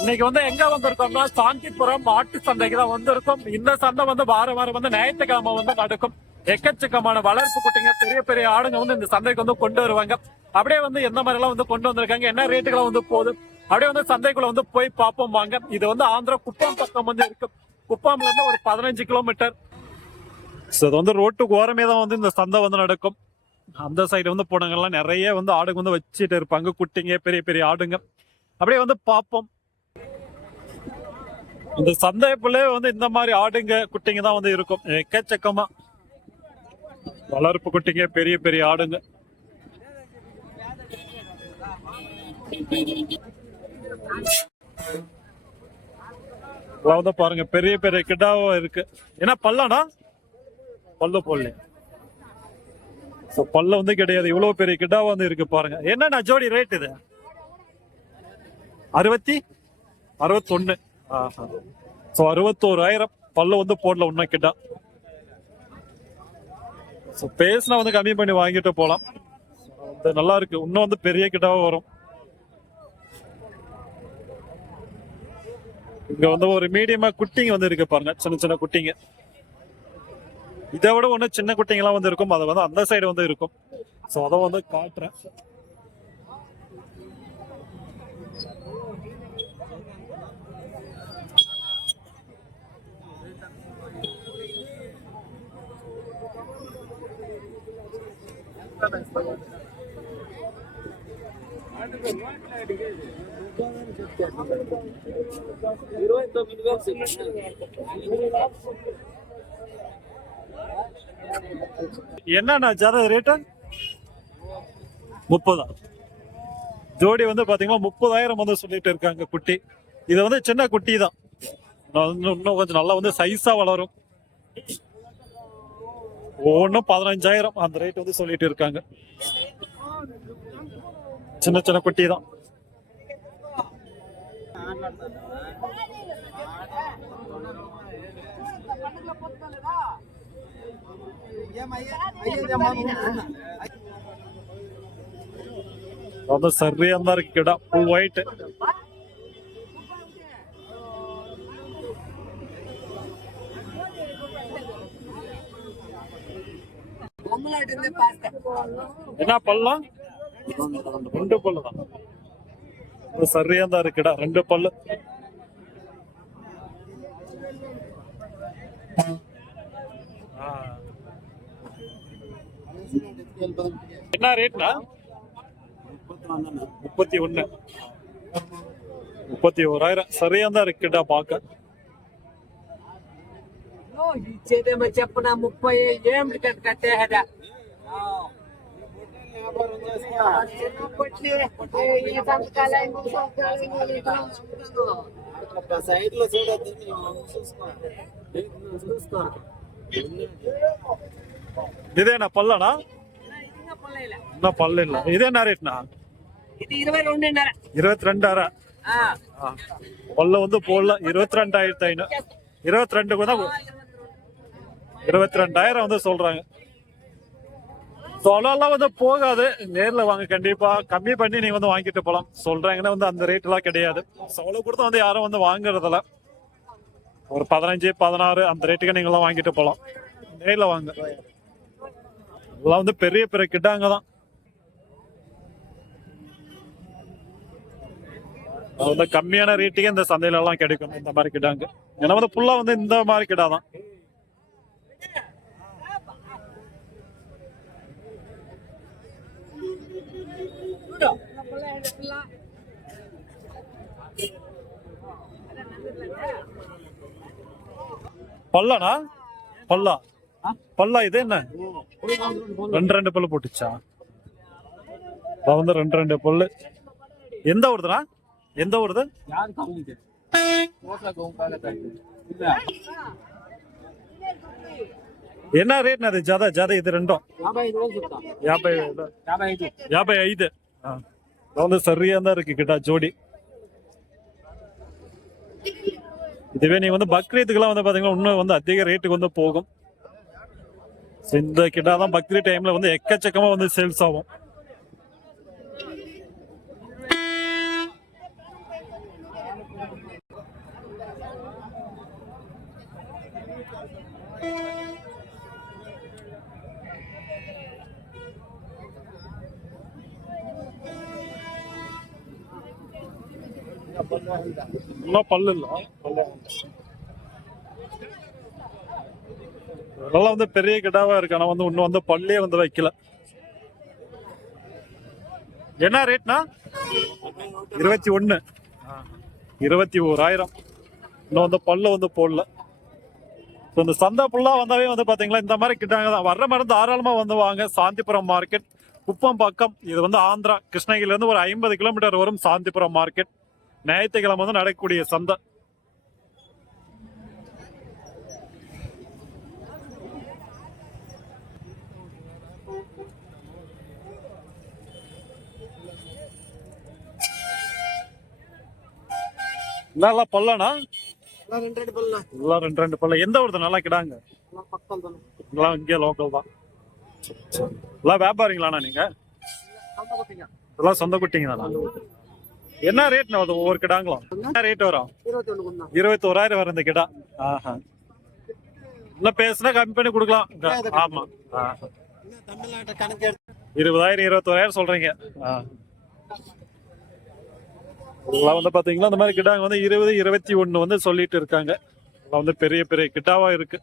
இன்னைக்கு வந்து எங்க வந்திருக்கோம்னா சாந்திபுரம் மாட்டு சந்தைக்கு தான் வந்திருக்கோம். இந்த சந்தை வந்து வாரம் வாரம் வந்து ஞாயிற்றுக்கிழமை வந்து நடக்கும். எக்கச்சக்கமான வளர்ப்பு குட்டிங்க, பெரிய பெரிய ஆடுங்க வந்து இந்த சந்தைக்கு வந்து கொண்டு வருவாங்க. அப்படியே வந்து எந்த மாதிரி எல்லாம் வந்து கொண்டு வந்திருக்காங்க, என்ன ரேட்டுகளை வந்து போகுது, அப்படியே வந்து சந்தைக்குள்ள வந்து போய் பார்ப்போம் வாங்க. இது வந்து ஆந்திரா குப்பம் பக்கம் வந்து இருக்கு. குப்பம்ல இருந்து ஒரு 15 கிலோமீட்டர். இது வந்து ரோட்டுக்கு ஓரமே தான் வந்து இந்த சந்தை வந்து நடக்கும். அந்த சைடு வந்து போனவங்கலாம் நிறைய வந்து ஆடுங்க வந்து வச்சுட்டு இருப்பாங்க, குட்டிங்க, பெரிய பெரிய ஆடுங்க. அப்படியே வந்து பார்ப்போம். இந்த சந்தைக்குள்ளே வந்து இந்த மாதிரி ஆடுங்க குட்டிங்க தான் வந்து இருக்கும். எக்கச்சக்கமா வளர்ப்பு குட்டிங்க, பெரிய பெரிய ஆடுங்க. வந்து பாருங்க, பெரிய பெரிய கிடாவும் இருக்கு. ஏன்னா பல்லனா பல்லு போடல, பல்ல வந்து கிடையாது. இவ்வளவு பெரிய கிடாவா வந்து இருக்கு பாருங்க. என்னன்னா ஜோடி ரேட் இது 61. 61,000 பல்ல வந்து போடல இன்னும் கிட்ட. பேசினா வந்து கம்மி பண்ணி வாங்கிட்டு போலாம். நல்லா இருக்கு. இன்னும் வந்து பெரிய கிட்டாவா வரும். இங்க வந்து ஒரு மீடியமா குட்டிங்க வந்து இருக்கு பாருங்க, சின்ன சின்ன குட்டிங்க. இதை விட ஒண்ணு சின்ன குட்டிங்கெல்லாம் வந்து இருக்கும். அது வந்து அந்த சைடு வந்து இருக்கும். சோ அதை வந்து காட்டுறேன். என்னன்னா ஜாத ரேட்டு 30. ஜோடி வந்து பாத்தீங்கன்னா 30,000 வந்து சொல்லிட்டு இருக்காங்க குட்டி. இது வந்து சின்ன குட்டி தான், இன்னும் கொஞ்சம் நல்லா வந்து சைஸா வளரும். ஒவ்வொன்றும் 15,000 அந்த ரேட் வந்து சொல்லிட்டு இருக்காங்க. சின்ன சின்ன குட்டி தான். சரியா தான் இருக்கு கிடா, ஃபுல் ஒயிட். என்ன பல்லாம்? 2 பல்லு தான். சரியா தான் இருக்குடா, 2 பல்லு. என்ன ரேட்னா? 31. 31,000 சரியா தான் இருக்குடா பாக்க. చెప్పిన 30 ఏం కట్టేదా సైడ్ లో చూడొద్దు. ఇదేనా పల్లనా? పల్లె ಇಲ್ಲ. ఇదేనా రేట్నా? ఇది 22.5. 22,500. பல்ல வந்து போடல. 22,500. 22 தான் 22,000 வந்து சொல்றாங்க. சொல்லலாம் வந்து போகாது. நேர்ல வாங்க, கண்டிப்பா கம்மி பண்ணி நீங்க வந்து வாங்கிட்டு போலாம். சொல்றாங்கன்னா வந்து அந்த ரேட் எல்லாம் கிடையாது. சவளை கொடுத்து வந்து யாரும் வந்து வாங்குறதில்ல. ஒரு 15, 16 அந்த ரேட்டுக்கு நீங்க எல்லாம் வாங்கிட்டு போலாம். நேர்ல வாங்க. எல்லாம் வந்து பெரிய பெரிய கிட்டாங்க தான். வந்து கம்மியான ரேட்டுக்கு இந்த சந்தையில எல்லாம் கிடைக்கும் இந்த மாதிரி கிட்டாங்க. ஏன்னா வந்து ஃபுல்லா வந்து இந்த மாதிரி கிடா தான். பல்லனா? பல்லா பல்லா இது என்ன? 2 பல்லு போட்டுச்சா? வந்து 2 பல்லு. எந்த ஊருதுனா? எந்த ஊருது? என்ன రేట్ నాది? జాదా జాదా ఇది రెండో 55. வந்து சரியா தான் இருக்கு கிட்டா ஜோடி. இதுவே நீங்க வந்து பக்ரீத்துக்குலாம் வந்து பாத்தீங்கன்னா இன்னும் வந்து அதிக ரேட்டுக்கு வந்து போகும். இந்த கிட்டா தான் பக்ரீத் டைம்ல வந்து எக்கச்சக்கமா வந்து சேல்ஸ் ஆகும். இன்னும் பல்லு இல்ல. இதெல்லாம் வந்து பெரிய கிடாவா இருக்கு. ஆனா வந்து இன்னும் வந்து பல்லே வந்து வைக்கல. என்ன ரேட்னா? 21. 21,000. இன்னும் வந்து பல்லு வந்து போடல. இந்த சந்தை ஃபுல்லா வந்தாவே வந்து பாத்தீங்களா இந்த மாதிரி கிட்டாங்க தான். வர்ற மாதிரி தாராளமா வந்து வாங்க. சாந்திபுரம் மார்க்கெட் குப்பம் பக்கம். இது வந்து ஆந்திரா கிருஷ்ணகிரில இருந்து ஒரு 50 கிலோமீட்டர் வரும் சாந்திபுரம் மார்க்கெட். ஞாயிற்றுக்கிழமை வந்து நடக்கக்கூடிய சந்தை. நல்லா பல்லனா? எல்லாம் ரெண்டு ரெண்டு பல்லு எல்லாம் ரெண்டு பல்ல. எந்த ஊர்து நல்லா கிடாங்க? பக்கம் தானே. எல்லாம் இங்கே லோக்கல் தான். எல்லாம் வியாபாரிங்களாண்ணா நீங்க? எல்லாம் சொந்த குட்டிங்க தானா? என்ன ரேட் வருது ஒவ்வொரு கிடாங்களும்? என்ன ரேட் வரும்? 21,000 வரும் இந்த கிடா. ஆஹா. இல்ல பேசுனா கம்மி பண்ணி கொடுக்கலாம். ஆமா. தமிழ்நாட்டை கணக்கு 20,000 21,000 சொல்றீங்க. எல்லாம் வந்து பாத்தீங்கன்னா இந்த மாதிரி கிட்டாங்க வந்து 20 21 வந்து சொல்லிட்டு இருக்காங்க. எல்லாம் வந்து பெரிய பெரிய கிட்டாவா இருக்கு.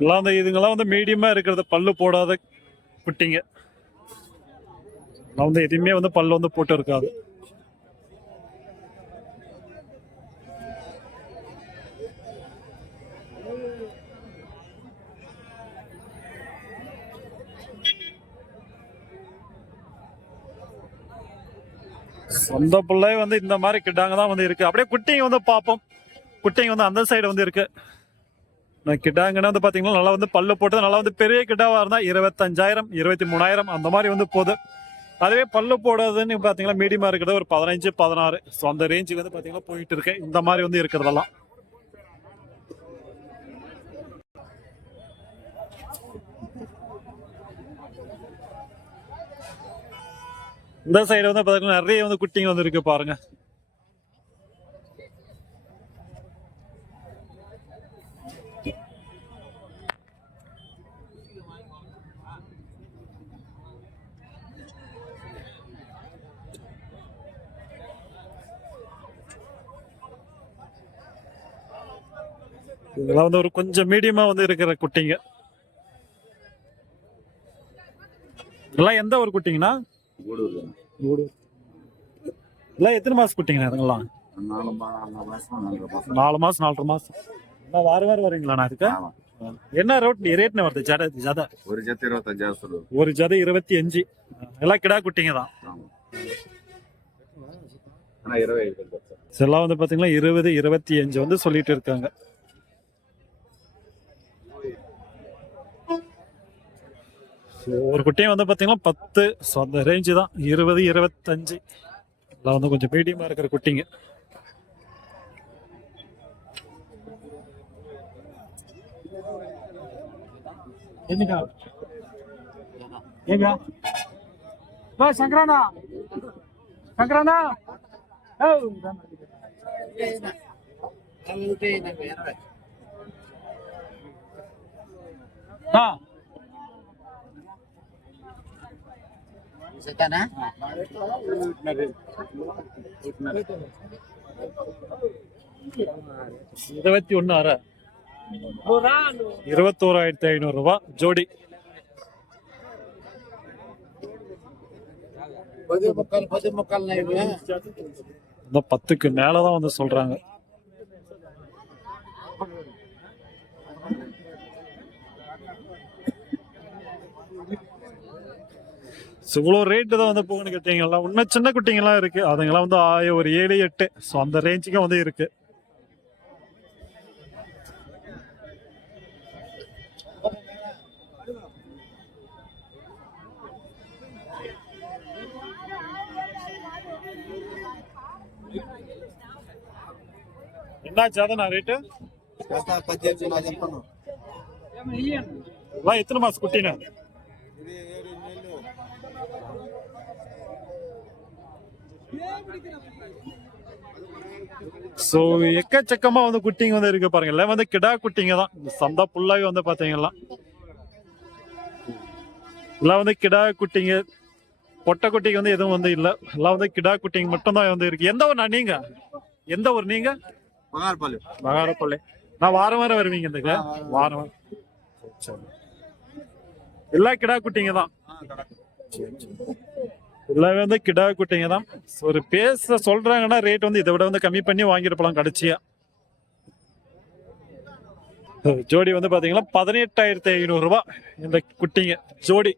எல்லாம் வந்து இதுங்கெல்லாம் வந்து மீடியமா இருக்கிறது, பல்லு போடாத குட்டிங்க. நான் வந்து எதுவுமே வந்து பல்லு வந்து போட்டு இருக்காது. சொந்த பிள்ளை வந்து இந்த மாதிரி கிட்டாங்க தான் வந்து இருக்கு. அப்படியே குட்டிங்க வந்து பார்ப்போம். குட்டிங்க வந்து அந்த சைடு வந்து இருக்கு. கிட்டாங்கன்னா வந்து பாத்தீங்கன்னா நல்லா வந்து பல்லு போட்டு நல்லா வந்து பெரிய கிட்டாவா இருந்தா 25,000 23,000 அந்த மாதிரி வந்து போகுது. அதுவே பல்லு போடாதுன்னு பாத்தீங்கன்னா மீடியமா இருக்கிறது ஒரு 15 16. ஸோ அந்த ரேஞ்சுக்கு வந்து பாத்தீங்கன்னா போயிட்டு இருக்கு. இந்த மாதிரி வந்து இருக்கிறதெல்லாம் இந்த சைடு வந்து பாத்தீங்கன்னா நிறைய வந்து குட்டிங்க வந்து இருக்கு பாருங்க. இதெல்லாம் வந்து ஒரு கொஞ்சம் மீடியமா வந்து இருக்கிற குட்டிங்க. இதெல்லாம் எந்த ஒரு குட்டிங்கண்ணா? இதெல்லாம் எத்தனை மாசம் குட்டிங்கண்ணா இதுங்கெல்லாம்? 4 மாசம் 4.5 மாசம். வாரம் வரீங்களாண்ணா இதுக்கு? என்ன ரேட்னு வருது? ஜதை ஒரு ஜத்து 25,000. ஒரு ஜதை 25. எல்லாம் கிடா குட்டிங்க தான். எல்லாம் வந்து பாத்தீங்கன்னா 20 25 வந்து சொல்லிட்டு இருக்காங்க. ஒரு குட்டியும் வந்து பாத்தீங்கன்னா 10. ஸோ அந்த ரேஞ்சு தான். 20 25 எல்லாம் வந்து கொஞ்சம் மீடியமா இருக்கிற குட்டிங்க. சங்கரானா சங்கரானா Setana? 21,000. 21,500 ரூபாய் ஜோடி. 10க்கு மேலதான் வந்து சொல்றாங்க. இவ்வளோ ரேட்டு தான் வந்து போகணும் கேட்டீங்களா. இன்னும் சின்ன குட்டிங்கெல்லாம் இருக்கு, அதுங்கெல்லாம் வந்து ஒரு 7 8, ஸோ அந்த ரேஞ்சுக்கும் வந்து இருக்கு. என்னாச்சு அதான் ரேட்டு? కాస్త 18 నా చెప్పను. எத்தனை மாசம் குட்டினா? ఇది 7 నెలలు. ஸோ எக்கச்சக்கமா வந்து குட்டிங்க வந்து இருக்கு பாருங்க. எல்லாம் வந்து கிடா குட்டிங்க தான். இந்த சந்தா ஃபுல்லாவே வந்து பாத்தீங்கன்னா எல்லாம் வந்து கிடா குட்டிங்க, பொட்டை குட்டிக்கு வந்து எதுவும் வந்து இல்ல. எல்லாம் வந்து கிடா குட்டிங்க மட்டும் தான் வந்து இருக்கு. எந்த ஊர் நீங்க? எந்த ஊர் நீங்க? బంగారపల్లి. மகாரப்பள்ளி. நான் வாரம் வாரம் வருவீங்க இந்த வாரம் வாரம். எல்லா கிடா குட்டிங்க தான். எல்லாமே வந்து கிடா குட்டிங்க தான். ஒரு பேச சொல்றாங்கன்னா ரேட் வந்து இதை விட வந்து கம்மி பண்ணி வாங்கிருப்பலாம் கடைசியா. ஜோடி வந்து பாத்தீங்கன்னா 18,500 ரூபாய் இந்த குட்டிங்க ஜோடி.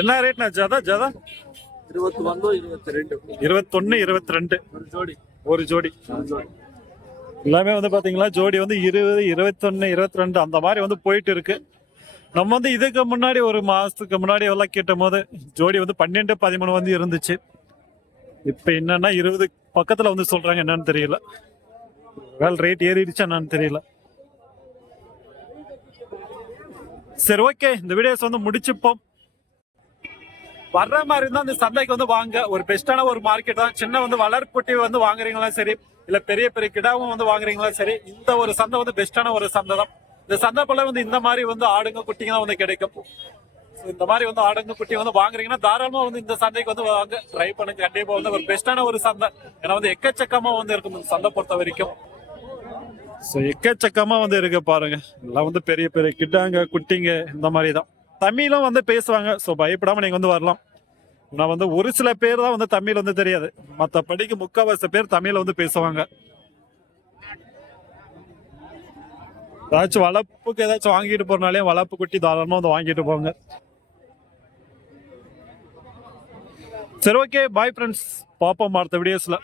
என்ன ரேட்னா ஜாதா? ஜாதா 21 22 21 22 ஒரு ஜோடி. ஒரு ஜோடி. எல்லாமே வந்து பாத்தீங்களா ஜோடி வந்து 20 21 22 அந்த மாதிரி வந்து போயிட்டு இருக்கு. நம்ம வந்து இதுக்கு முன்னாடி ஒரு மாசத்துக்கு முன்னாடி எல்லாம் கேட்டும் போது ஜோடி வந்து 12 13 வந்து இருந்துச்சு. இப்ப என்னன்னா 20 பக்கத்துல வந்து சொல்றாங்க. என்னன்னு தெரியல, வேலை ரேட் ஏறிடுச்சா என்னன்னு தெரியல. சரி, ஓகே, இந்த வீடியோஸ் வந்து முடிச்சுப்போம். வர்ற மாதிரி இருந்தா அந்த சந்தைக்கு வந்து வாங்க. ஒரு பெஸ்டான ஒரு மார்க்கெட் தான். சின்ன வந்து வளர்ப்புட்டி வந்து வாங்குறீங்களா சரி, இல்ல பெரிய பெரிய கிடாவும் வந்து வாங்குறீங்களா சரி, இந்த ஒரு சந்தை வந்து பெஸ்டான ஒரு சந்தை தான். இந்த சந்தை போல வந்து இந்த மாதிரி வந்து ஆடுங்க குட்டிங்க தான் வந்து கிடைக்கும். இந்த மாதிரி வந்து ஆடுங்க குட்டி வந்து வாங்குறீங்கன்னா தாராளமா வந்து இந்த சந்தைக்கு வந்து வாங்க, ட்ரை பண்ணுங்க. கண்டிப்பா வந்து ஒரு பெஸ்டான ஒரு சந்தை. ஏன்னா வந்து எக்கச்சக்கமா வந்து இருக்கும் இந்த சந்தை பொறுத்த வரைக்கும். எக்கச்சக்கமா வந்து இருக்கு பாருங்க. எல்லாம் வந்து பெரிய பெரிய கிட்டாங்க குட்டிங்க இந்த மாதிரி தான். தமிழும் வந்து பேசுவாங்க. ஸோ பயப்படாம நீங்க வந்து வரலாம். நான் வந்து ஒரு சில பேர் தான் வந்து தமிழ் வந்து தெரியாது, மற்றபடிக்கு முக்கால்வாசி பேர் தமிழ் வந்து பேசுவாங்க. ஏதாச்சும் வளர்ப்புக்கு ஏதாச்சும் வாங்கிட்டு போறனாலே வளர்ப்பு குட்டி தாராளமா வந்து வாங்கிட்டு போங்க. சரி, ஓகே, பாய் ஃப்ரெண்ட்ஸ், பாப்போம் அடுத்த வீடியோஸ்ல.